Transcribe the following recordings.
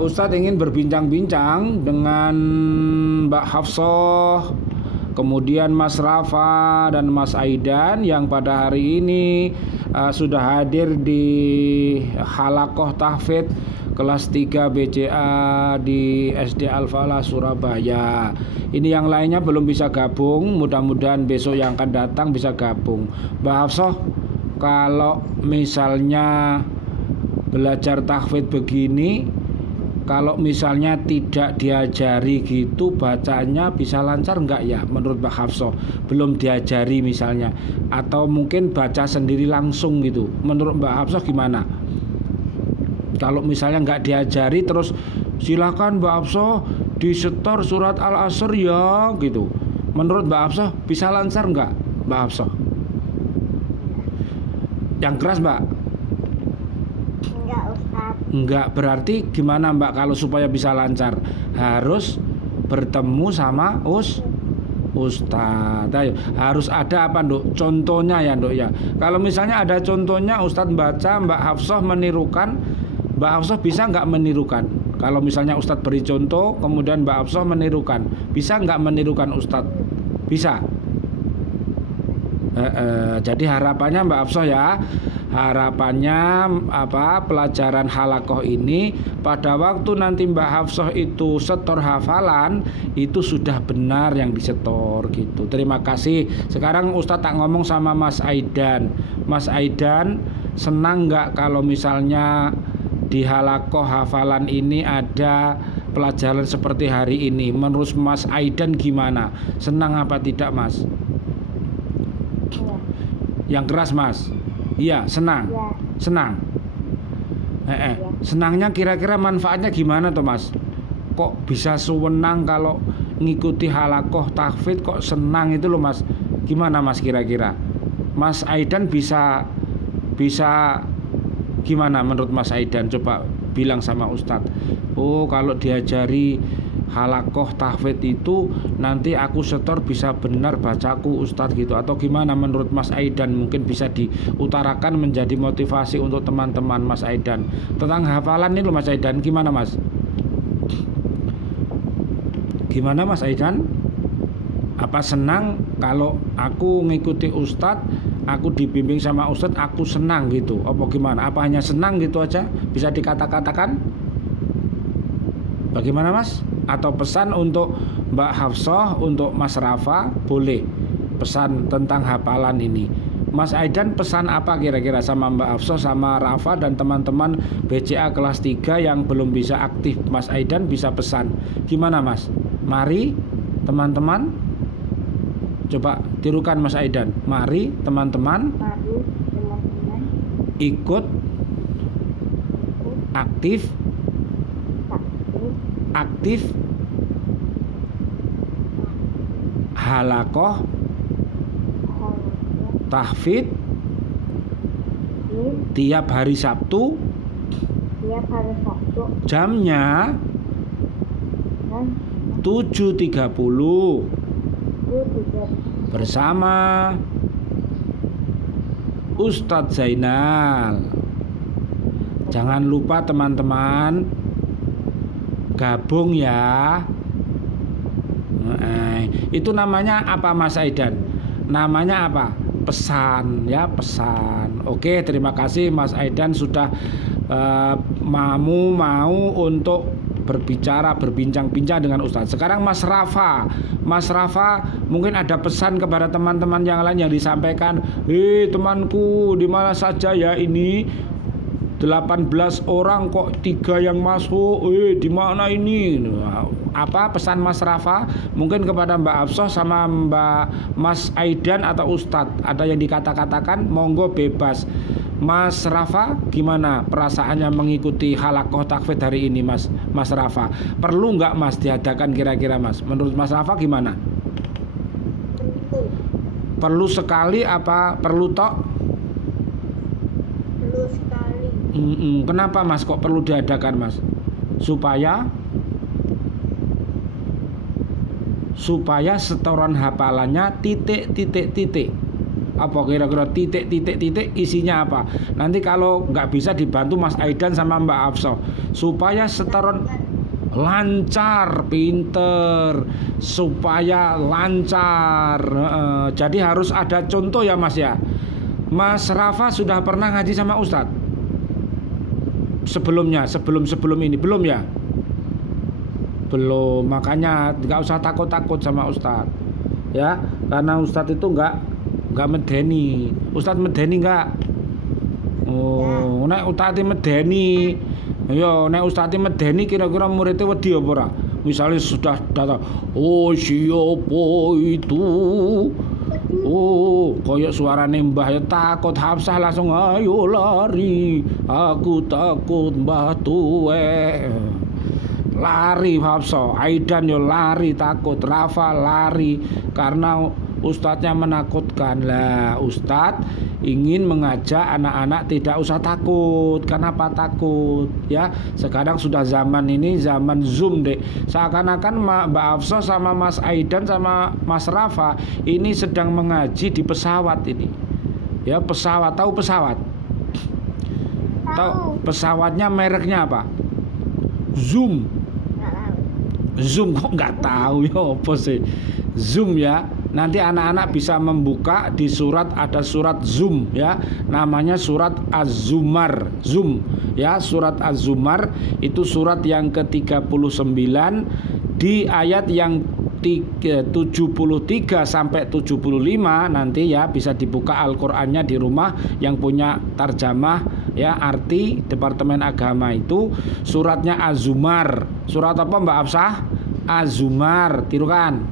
Ustadz ingin berbincang-bincang dengan Mbak Hafsah, kemudian Mas Rafa dan Mas Aidan yang pada hari ini sudah hadir di Halakoh Tahfidz kelas 3 BCA di SD Al-Falah Surabaya. Ini yang lainnya belum bisa gabung, mudah-mudahan besok yang akan datang bisa gabung. Mbak Hafsah, kalau misalnya belajar tahfidz begini, kalau misalnya tidak diajari gitu bacanya bisa lancar enggak ya menurut Mbak Hafsah? Belum diajari misalnya, atau mungkin baca sendiri langsung gitu. Menurut Mbak Hafsah gimana? Kalau misalnya nggak diajari terus silakan Mbak Hafsah disetor surat Al-Asr ya gitu. Menurut Mbak Hafsah bisa lancar nggak Mbak Hafsah? Yang keras Mbak? Enggak, Ustadz. Enggak, berarti gimana Mbak kalau supaya bisa lancar? Harus bertemu sama Ustadz. Ayo, harus ada apa Nduk? Contohnya ya Nduk ya. Kalau misalnya ada contohnya Ustadz baca, Mbak Hafsah menirukan, Mbak Hafsah bisa nggak menirukan? Kalau misalnya Ustadz beri contoh, kemudian Mbak Hafsah menirukan, bisa nggak menirukan Ustadz? Bisa. Jadi harapannya Mbak Hafsah ya, harapannya pelajaran halakoh ini pada waktu nanti Mbak Hafsah itu setor hafalan itu sudah benar yang disetor gitu. Terima kasih. Sekarang Ustadz tak ngomong sama Mas Aidan. Mas Aidan, senang nggak kalau misalnya di halakoh hafalan ini ada pelajaran seperti hari ini? Menurut Mas Aidan gimana? Senang apa tidak Mas? Yang keras Mas? Iya, senang. Ya. Senang. Senangnya kira-kira manfaatnya gimana tuh Mas? Kok bisa sewenang kalau ngikuti halakoh tahfidz kok senang itu loh Mas? Gimana Mas kira-kira? Mas Aidan bisa gimana menurut Mas Aidan? Coba bilang sama Ustadz. Oh, kalau diajari halakoh tahfidz itu nanti aku setor bisa benar bacaku Ustadz gitu, atau gimana menurut Mas Aidan? Mungkin bisa diutarakan menjadi motivasi untuk teman-teman Mas Aidan tentang hafalan ini loh Mas Aidan. Gimana Mas? Gimana Mas Aidan? Apa senang kalau aku ngikuti Ustadz, aku dibimbing sama Ustadz, aku senang gitu? Apa gimana? Apa hanya senang gitu aja? Bisa dikata-katakan? Bagaimana Mas? Atau pesan untuk Mbak Hafsah, untuk Mas Rafa, boleh pesan tentang hafalan ini. Mas Aidan pesan apa kira-kira sama Mbak Hafsah, sama Rafa dan teman-teman BCA kelas 3 yang belum bisa aktif? Mas Aidan bisa pesan gimana Mas? Mari teman-teman, coba tirukan Mas Aidan. Mari teman-teman ikut aktif halakoh tahfidz tiap hari Sabtu jamnya 7.30 bersama Ustadz Zainal. Jangan lupa teman-teman gabung ya. Itu namanya apa Mas Aidan? Namanya apa? Pesan ya, pesan. Oke, terima kasih Mas Aidan sudah mau untuk berbincang-bincang dengan Ustadz. Sekarang Mas Rafa. Mas Rafa mungkin ada pesan kepada teman-teman yang lain yang disampaikan. Temanku di mana saja ya ini 18 orang kok 3 yang masuk, di mana ini? Apa pesan Mas Rafa mungkin kepada Mbak Hafsah sama Mas Aidan atau Ustadz? Ada yang dikata-katakan, monggo bebas. Mas Rafa gimana perasaannya mengikuti halakoh tahfidz hari ini Mas Rafa? Perlu nggak Mas diadakan kira-kira Mas? Menurut Mas Rafa gimana? Perlu sekali apa perlu tok? Perlu sekali. Kenapa Mas kok perlu diadakan Mas? Supaya setoran hafalannya titik. apa kira-kira titik isinya apa. Nanti kalau nggak bisa dibantu Mas Aidan sama Mbak Hafsah supaya setoran lancar, pinter, supaya lancar. Jadi harus ada contoh ya Mas ya. Mas Rafa sudah pernah ngaji sama Ustadz sebelumnya, sebelum ini belum ya? Belum, makanya nggak usah takut sama Ustadz ya, karena Ustadz itu nggak medeni. Ustadz medeni nggak? Oh, nek Ustadz medeni, yo nek Ustadz medeni kira-kira muridnya wedi apa ora? Misalnya sudah datang, oh siapa itu? Oh, koyok suarane Mbah ya takut. Hafsah langsung ayo lari, aku takut Mbah tuwe. Lari Hafsah, Aidan yo lari takut, Rafa lari karena ustadznya menakutkan. Lah ustadz ingin mengajak anak-anak tidak usah takut. Kenapa takut ya? Sekarang sudah zaman ini zaman Zoom deh. Seakan-akan Mbak Hafsah sama Mas Aidan sama Mas Rafa ini sedang mengaji di pesawat ini. Ya pesawat, tahu pesawat? Tahu pesawatnya mereknya apa? Zoom. Zoom kok nggak tahu ya apa sih? Zoom ya. Nanti anak-anak bisa membuka di surat, ada surat Zoom ya. Namanya surat Az-Zumar. Zoom ya, surat Az-Zumar itu surat yang ke-39 di ayat yang 73 sampai 75 nanti ya, bisa dibuka Al-Qur'annya di rumah yang punya tarjamah ya, arti Departemen Agama itu suratnya Az-Zumar. Surat apa Mbak Hafsah? Az-Zumar, tirukan.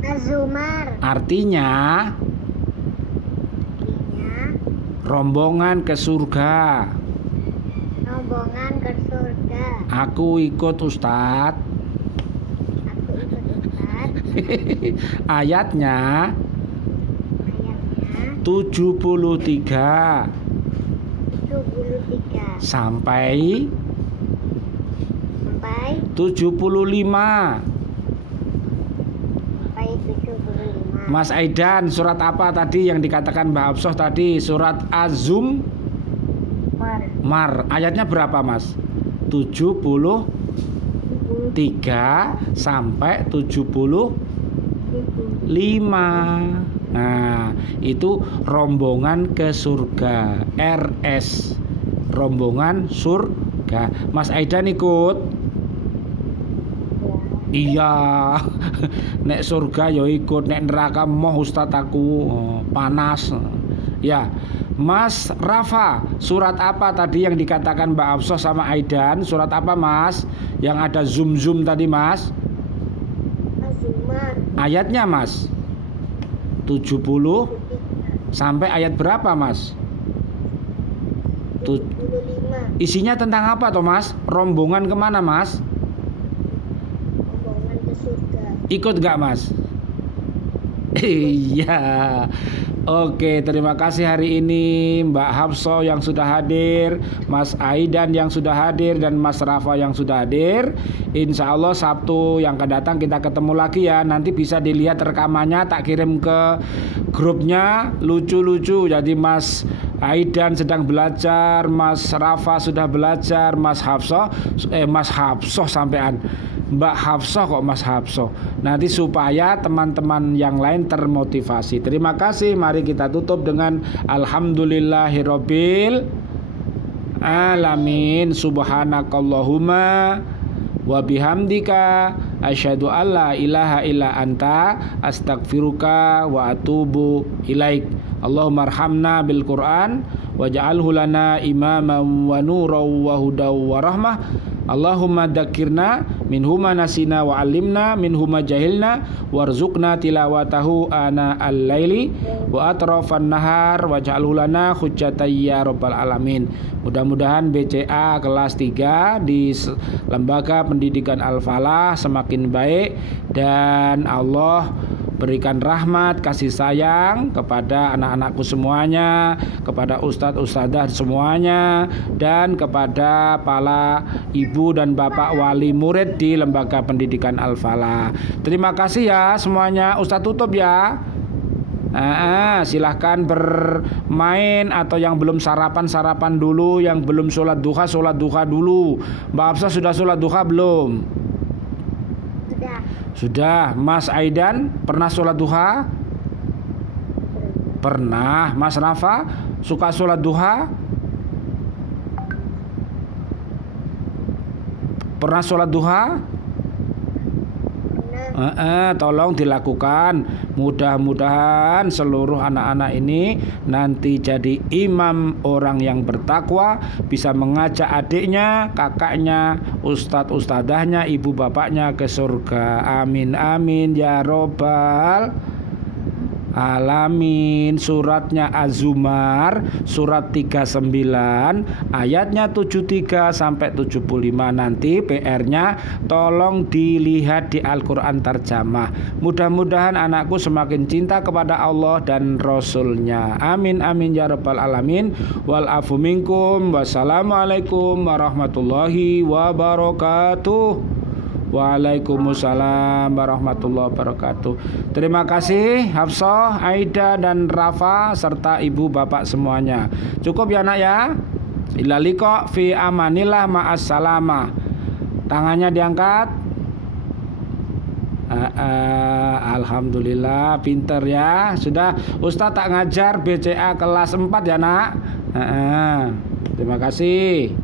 Az-Zumar. Artinya rombongan ke surga. Rombongan ke surga. Aku ikut Ustadz. Aku ikut Ustadz. Ayatnya 73 sampai 75. Mas Aidan, surat apa tadi yang dikatakan Mbak Hafsah tadi? Surat Az-Zumar. Ayatnya berapa Mas? 73 sampai 75. Nah, itu rombongan ke surga. RS, rombongan surga. Mas Aidan ikut? Iya. Nek surga yo ikut, nek neraka moh Ustadz aku panas. Ya. Mas Rafa, surat apa tadi yang dikatakan Mbak Hafsah sama Aidan? Surat apa Mas? Yang ada zoom tadi Mas? Az-Zumar. Ayatnya Mas? 70 sampai ayat berapa Mas? 75. Isinya tentang apa toh Mas? Rombongan kemana Mas? Rombongan ke surga. Ikut gak Mas? Iya. Oke, terima kasih hari ini Mbak Hafsah yang sudah hadir, Mas Aidan yang sudah hadir, dan Mas Rafa yang sudah hadir. Insya Allah Sabtu yang akan datang kita ketemu lagi ya. Nanti bisa dilihat rekamannya, tak kirim ke grupnya, lucu-lucu. Jadi Mas Aidan sedang belajar, Mas Rafa sudah belajar, Mas Hafsah sampean Mbak Hafsah kok Mas Hafsah. Nanti supaya teman-teman yang lain termotivasi. Terima kasih. Mari kita tutup dengan alhamdulillahirabbil alamin. Subhanakallahumma wa bihamdika asyhadu alla ilaha illa anta astaghfiruka wa atubu ilaik. Allahumma arhamna bil Qur'an waj'alhu lana imaman wa nuran wa hudaw wa rahmah. Allahumma dzakirna minhuma nasina wa 'allimna minhuma jahilna warzuqna tilawatahu ana al-laili wa atrafan nahar waj'alhu lana hujjatan ya rabbal alamin. Mudah-mudahan BCA kelas 3 di Lembaga Pendidikan Al-Falah semakin baik, dan Allah berikan rahmat kasih sayang kepada anak-anakku semuanya, kepada ustadz ustadzah semuanya, dan kepada para ibu dan bapak wali murid di Lembaga Pendidikan Al-Falah. Terima kasih ya semuanya. Ustadz tutup ya. Silahkan bermain, atau yang belum sarapan dulu, yang belum sholat duha dulu. Mbak Hafsah sudah sholat duha belum? Sudah. Mas Aidan pernah sholat duha? Pernah. Mas Rafa suka sholat duha? Pernah sholat duha? Tolong dilakukan. Mudah-mudahan seluruh anak-anak ini nanti jadi imam orang yang bertakwa, bisa mengajak adiknya, kakaknya, ustadz-ustadzahnya, ibu bapaknya ke surga. Amin amin ya robbal alamin. Suratnya Az-Zumar surat 39 ayatnya 73 sampai 75. Nanti PR-nya tolong dilihat di Al-Quran terjemah. Mudah-mudahan anakku semakin cinta kepada Allah dan Rasulnya. Amin amin ya rabbal alamin. Wal afu minkum. Wassalamualaikum warahmatullahi wabarakatuh. Waalaikumsalam warahmatullahi wabarakatuh. Terima kasih Hafsah, Aida dan Rafa serta ibu bapak semuanya. Cukup ya nak ya. Ila liqa fi amanillah ma'as salamah. Tangannya diangkat. Alhamdulillah pinter ya. Sudah Ustaz tak ngajar BCA kelas 4 ya nak. Terima kasih.